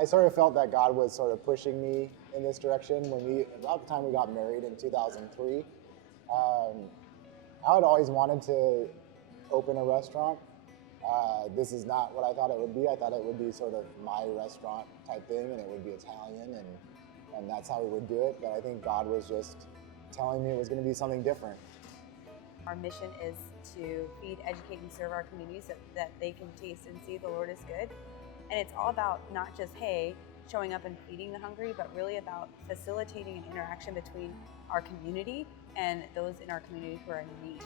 I sort of felt that God was sort of pushing me in this direction about the time we got married in 2003. I had always wanted to open a restaurant. This is not what I thought it would be. I thought it would be sort of my restaurant type thing, and it would be Italian, and that's how we would do it. But I think God was just telling me it was going to be something different. Our mission is to feed, educate, and serve our communities so that they can taste and see the Lord is good. And it's all about not just, hey, showing up and feeding the hungry, but really about facilitating an interaction between our community and those in our community who are in need.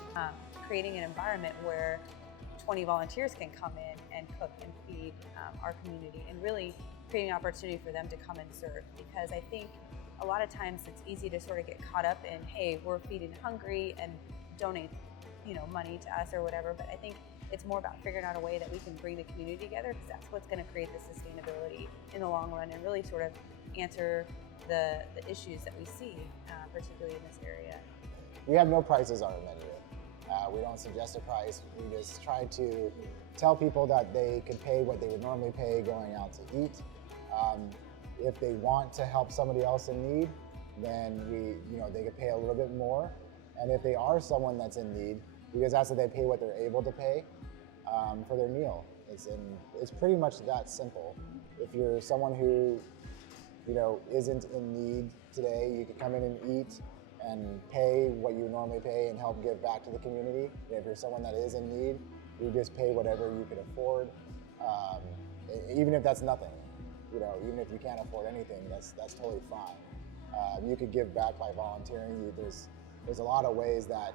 Creating an environment where 20 volunteers can come in and cook and feed our community, and really creating an opportunity for them to come and serve. Because I think a lot of times it's easy to sort of get caught up in, hey, we're feeding the hungry and donate, money to us or whatever. But I think it's more about figuring out a way that we can bring the community together, because that's what's going to create the sustainability in the long run and really sort of answer the issues that we see, particularly in this area. We have no prices on our menu. We don't suggest a price. We just try to tell people that they could pay what they would normally pay going out to eat. If they want to help somebody else in need, then they could pay a little bit more. And if they are someone that's in need, we just ask that they pay what they're able to pay for their meal. It's pretty much that simple. If you're someone who isn't in need today, you can come in and eat and pay what you normally pay and help give back to the community. And if you're someone that is in need, you just pay whatever you can afford, even if that's nothing. Even if you can't afford anything, that's totally fine. You could give back by volunteering. There's a lot of ways that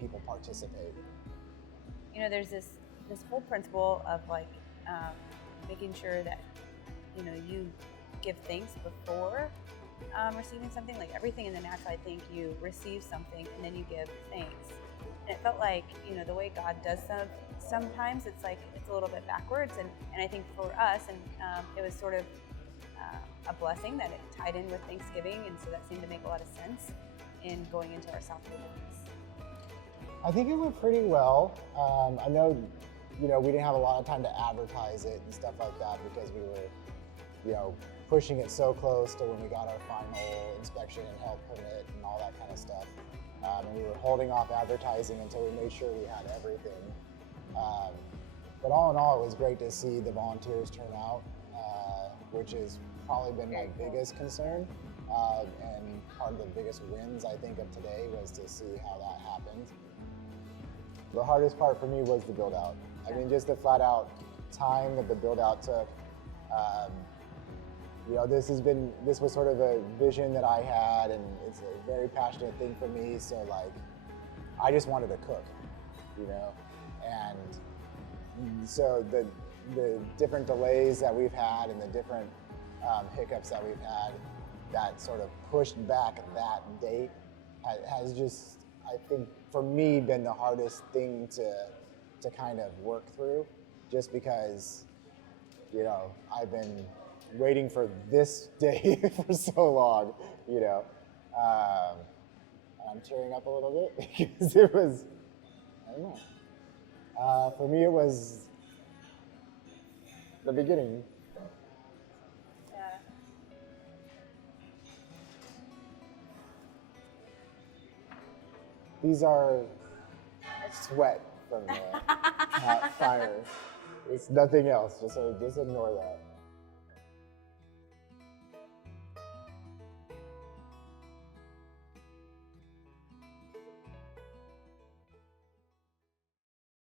people participate. There's this whole principle of making sure that you give thanks before receiving something. Like everything in the natural, I think you receive something and then you give thanks. And it felt like the way God does sometimes it's a little bit backwards. And I think for us, and it was sort of a blessing that it tied in with Thanksgiving, and so that seemed to make a lot of sense in going into our South Pole business. I think it went pretty well. I know, we didn't have a lot of time to advertise it and stuff like that because we were, pushing it so close to when we got our final inspection and health permit and all that kind of stuff. And we were holding off advertising until we made sure we had everything. But all in all, it was great to see the volunteers turn out, which has probably been my biggest concern. And part of the biggest wins, I think, of today was to see how that happened. The hardest part for me was the build out. I mean, just the flat out time that the build out took. This was sort of a vision that I had, and it's a very passionate thing for me. So I just wanted to cook, and so the different delays that we've had and the different hiccups that we've had that sort of pushed back that date has just, I think, for me, been the hardest thing to kind of work through, just because, I've been waiting for this day for so long, I'm tearing up a little bit because it was, I don't know. For me, it was the beginning. These are sweat from the hot fire. It's nothing else. Just ignore that.